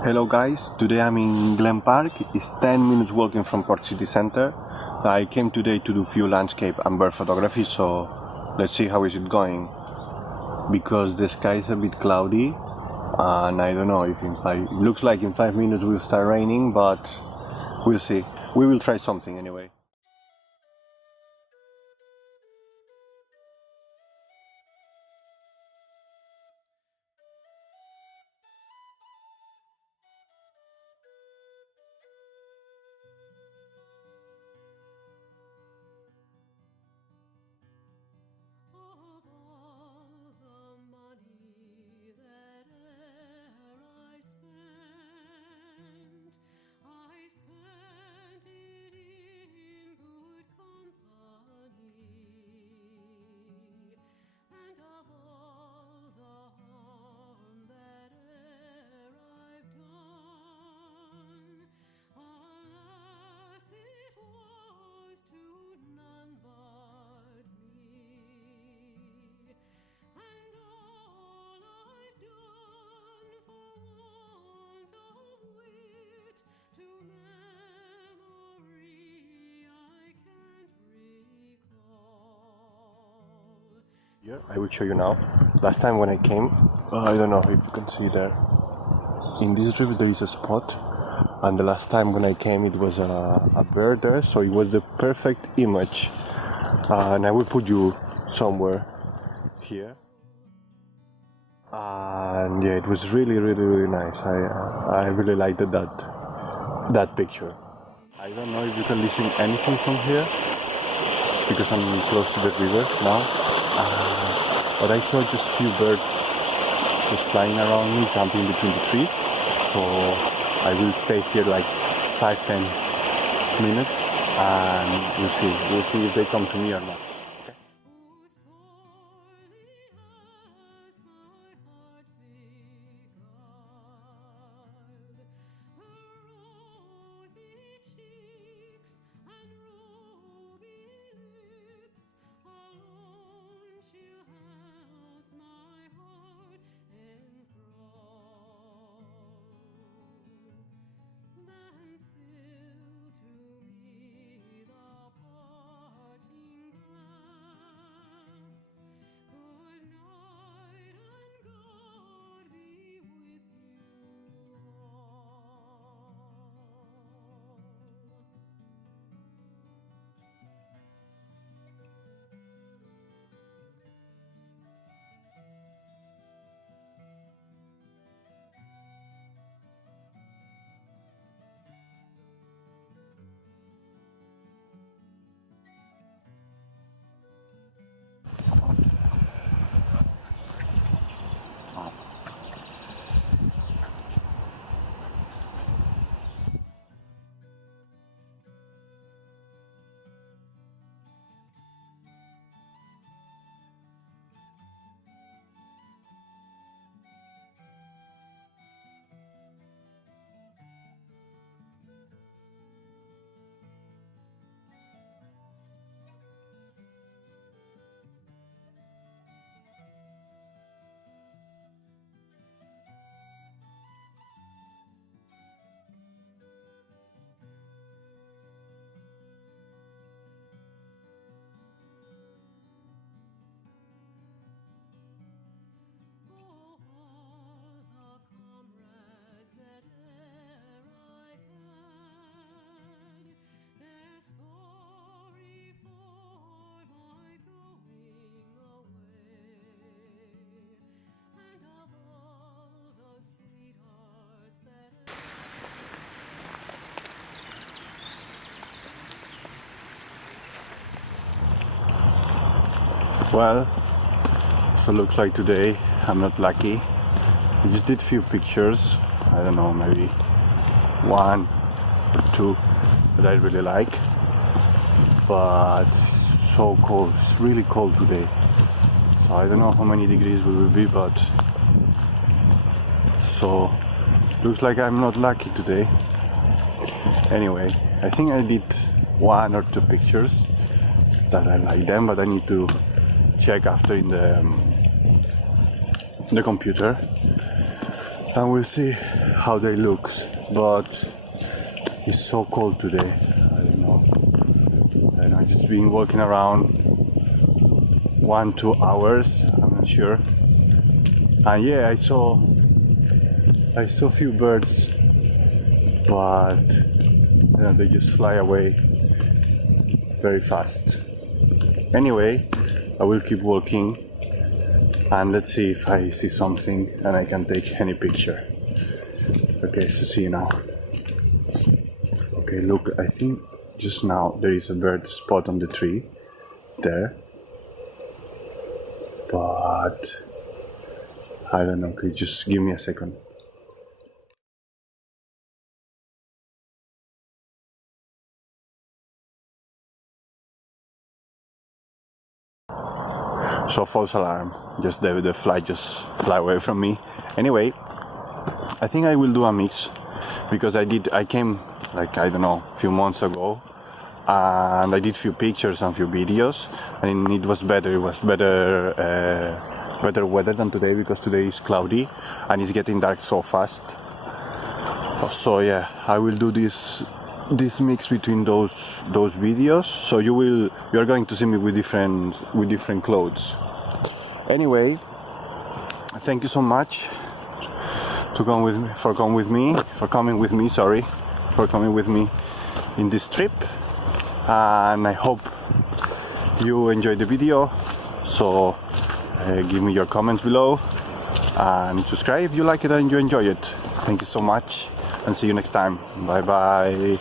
Hello guys, today I'm in Glen Park. It's 10 minutes walking from Cork city center. I came today to do few landscape and bird photography, so let's see how is it going. Because the sky is a bit cloudy and I don't know if it looks like in 5 minutes will start raining, but we'll see. We will try something anyway. Here, I will show you now. Last time when I came, I don't know if you can see there. In this river there is a spot, and the last time when I came it was a bird there, so it was the perfect image. And I will put you somewhere here. And yeah, it was really nice. I really liked that picture. I don't know if you can listen anything from here because I'm close to the river now. But I saw just few birds just flying around me, jumping between the trees. So I will stay here like 5-10 minutes and we'll see if they come to me or not. Well, so looks like today I'm not lucky. I just did few pictures, I don't know, maybe 1 or 2 that I really like, but it's so cold, it's really cold today, so I don't know how many degrees we will be, but so looks like I'm not lucky today. Anyway, I think I did 1 or 2 pictures that I like them, but I need to check after in the computer. and we'll see how they look. But it's so cold today. I don't know. And I've just been walking around 1-2 hours. I'm not sure. And yeah, I saw a few birds, but you know, they just fly away very fast. Anyway, I will keep walking and let's see if I see something and I can take any picture. Okay, so see you now. Okay, look, I think just now there is a bird spot on the tree there, but I don't know. Could you just give me a second? So false alarm, just the flight just fly away from me. Anyway, I think I will do a mix because I came like, I don't know, a few months ago and I did few pictures and few videos and it was better. It was better weather than today because today is cloudy and it's getting dark so fast. So yeah, I will do this mix between those videos, so you are going to see me with different clothes. Anyway, thank you so much for coming with me in this trip, and I hope you enjoyed the video. So give me your comments below and subscribe if you like it and you enjoy it. Thank you so much and see you next time. Bye bye.